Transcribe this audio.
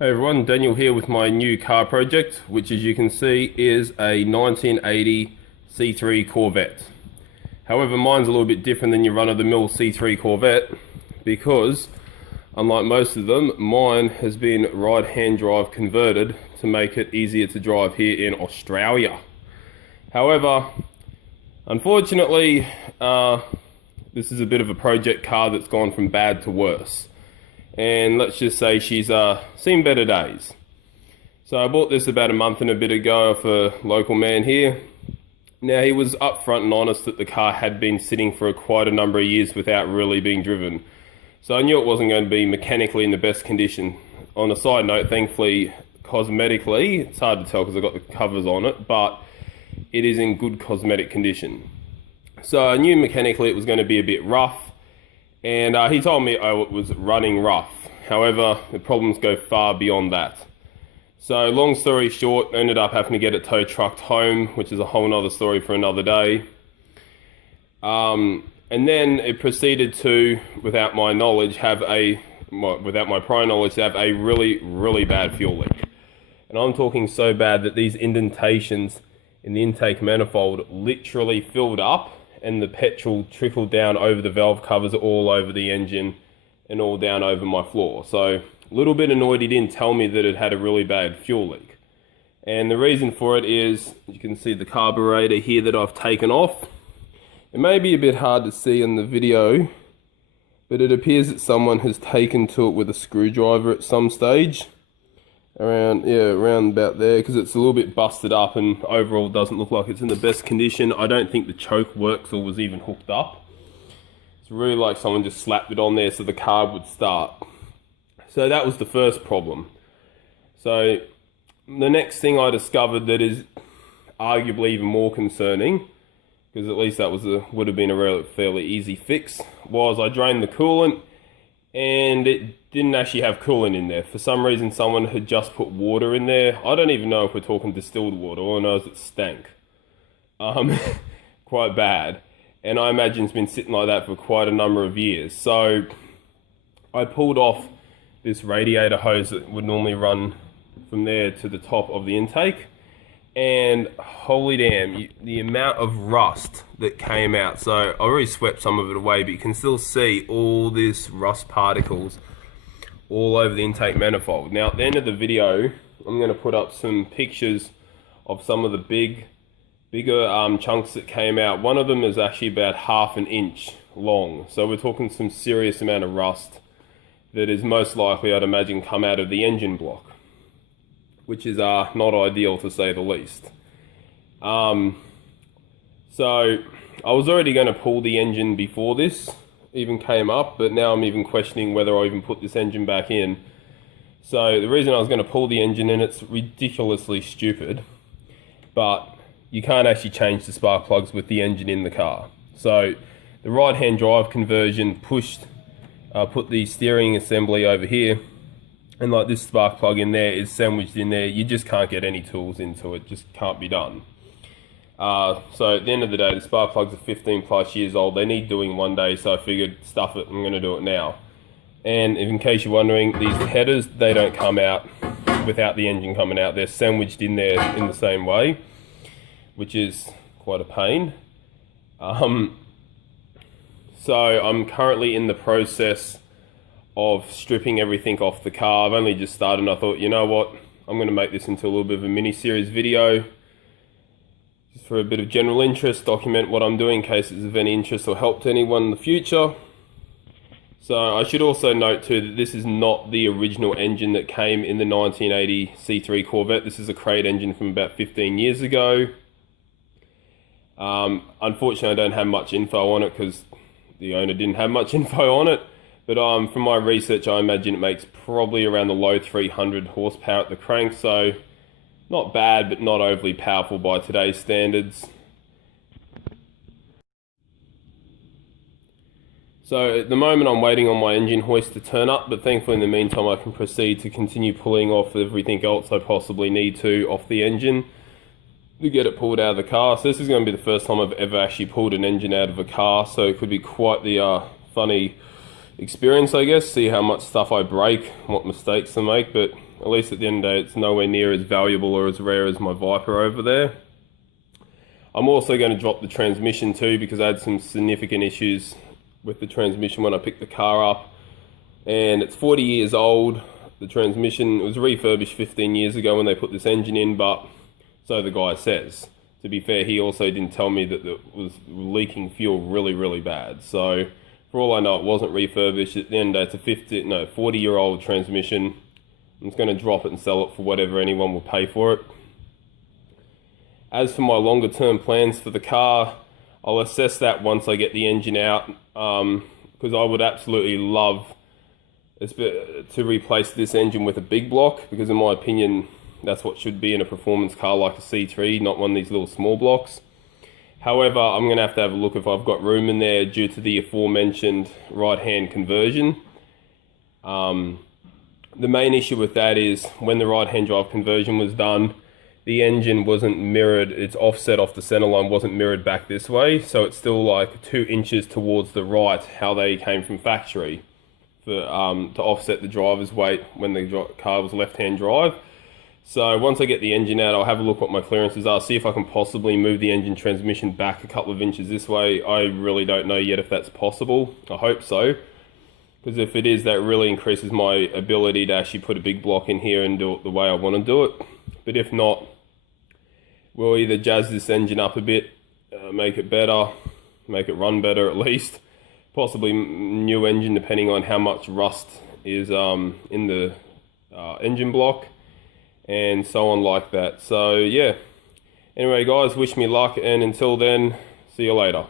Hey everyone, Daniel here with my new car project, which as you can see is a 1980 C3 Corvette. However, mine's a little bit different than your run-of-the-mill C3 Corvette because, unlike most of them, mine has been right-hand drive converted to make it easier to drive here in Australia. However, unfortunately, this is a bit of a project car that's gone from bad to worse. And let's just say she's seen better days. So I bought this about a month and a bit ago off a local man here. Now he was upfront and honest that the car had been sitting for quite a number of years without really being driven. So I knew it wasn't going to be mechanically in the best condition. On a side note, thankfully, cosmetically, it's hard to tell because I've got the covers on it, but it is in good cosmetic condition. So I knew mechanically it was going to be a bit rough. And he told me it was running rough. However, the problems go far beyond that. So long story short, I ended up having to get it tow trucked home, which is a whole nother story for another day. And then it proceeded to, without my knowledge, without my prior knowledge, have a really, really bad fuel leak. And I'm talking so bad that these indentations in the intake manifold literally filled up, and the petrol trickled down over the valve covers, all over the engine, and all down over my floor. So a little bit annoyed he didn't tell me that it had a really bad fuel leak. And the reason for it is, you can see the carburetor here that I've taken off. It may be a bit hard to see in the video, but it appears that someone has taken to it with a screwdriver at some stage. Around about there, because it's a little bit busted up and overall doesn't look like it's in the best condition. I don't think the choke works or was even hooked up. It's really like someone just slapped it on there so the car would start. So that was the first problem. So the next thing I discovered that is arguably even more concerning, because at least that would have been a fairly easy fix, was I drained the coolant and it didn't actually have coolant in there. For some reason, someone had just put water in there. I don't even know if we're talking distilled water. All I know is it stank. Quite bad. And I imagine it's been sitting like that for quite a number of years. So I pulled off this radiator hose that would normally run from there to the top of the intake. And holy damn, the amount of rust that came out. So I already swept some of it away, but you can still see all this rust particles all over the intake manifold. Now at the end of the video, I'm going to put up some pictures of some of the bigger chunks that came out. One of them is actually about 1/2 inch long. So we're talking some serious amount of rust that is most likely, I'd imagine, come out of the engine block, which is not ideal to say the least. So I was already going to pull the engine before this even came up, but now I'm even questioning whether I even put this engine back in. So the reason I was going to pull the engine in, it's ridiculously stupid, but you can't actually change the spark plugs with the engine in the car. So the right-hand drive conversion put the steering assembly over here, and like this spark plug in there is sandwiched in there. You just can't get any tools into it, just can't be done. So at the end of the day, the spark plugs are 15 plus years old. They need doing one day, so I figured, stuff it, I'm going to do it now. And in case you're wondering, these headers, they don't come out without the engine coming out. They're sandwiched in there in the same way, which is quite a pain. So I'm currently in the process of stripping everything off the car. I've only just started and I thought, you know what, I'm going to make this into a little bit of a mini-series video just for a bit of general interest, document what I'm doing in case it's of any interest or help to anyone in the future. So I should also note too that this is not the original engine that came in the 1980 C3 Corvette. This is a crate engine from about 15 years ago. Unfortunately, I don't have much info on it because the owner didn't have much info on it. But from my research, I imagine it makes probably around the low 300 horsepower at the crank. So not bad, but not overly powerful by today's standards. So at the moment I'm waiting on my engine hoist to turn up, but thankfully in the meantime I can proceed to continue pulling off everything else I possibly need to off the engine to get it pulled out of the car. So this is going to be the first time I've ever actually pulled an engine out of a car, so it could be quite the funny experience, I guess, see how much stuff I break, what mistakes I make, but at least at the end of the day, it's nowhere near as valuable or as rare as my Viper over there. I'm also going to drop the transmission too, because I had some significant issues with the transmission when I picked the car up. And it's 40 years old. The transmission was refurbished 15 years ago when they put this engine in, but so the guy says. To be fair, he also didn't tell me that it was leaking fuel really bad. So for all I know, it wasn't refurbished. At the end of the day, it's a 40-year-old transmission. I'm just going to drop it and sell it for whatever anyone will pay for it. As for my longer term plans for the car, I'll assess that once I get the engine out, because I would absolutely love to replace this engine with a big block, because in my opinion, that's what should be in a performance car like a C3, not one of these little small blocks. However, I'm going to have a look if I've got room in there due to the aforementioned right-hand conversion. The main issue with that is when the right-hand drive conversion was done, the engine wasn't mirrored, its offset off the center line wasn't mirrored back this way, so it's still like 2 inches towards the right, how they came from factory, to offset the driver's weight when the car was left-hand drive. So once I get the engine out, I'll have a look what my clearances are, see if I can possibly move the engine transmission back a couple of inches this way. I really don't know yet if that's possible. I hope so, because if it is, that really increases my ability to actually put a big block in here and do it the way I want to do it. But if not, we'll either jazz this engine up a bit, make it better, make it run better at least, possibly new engine depending on how much rust is in the engine block, and so on like that. So yeah, anyway guys, wish me luck, and until then, see you later.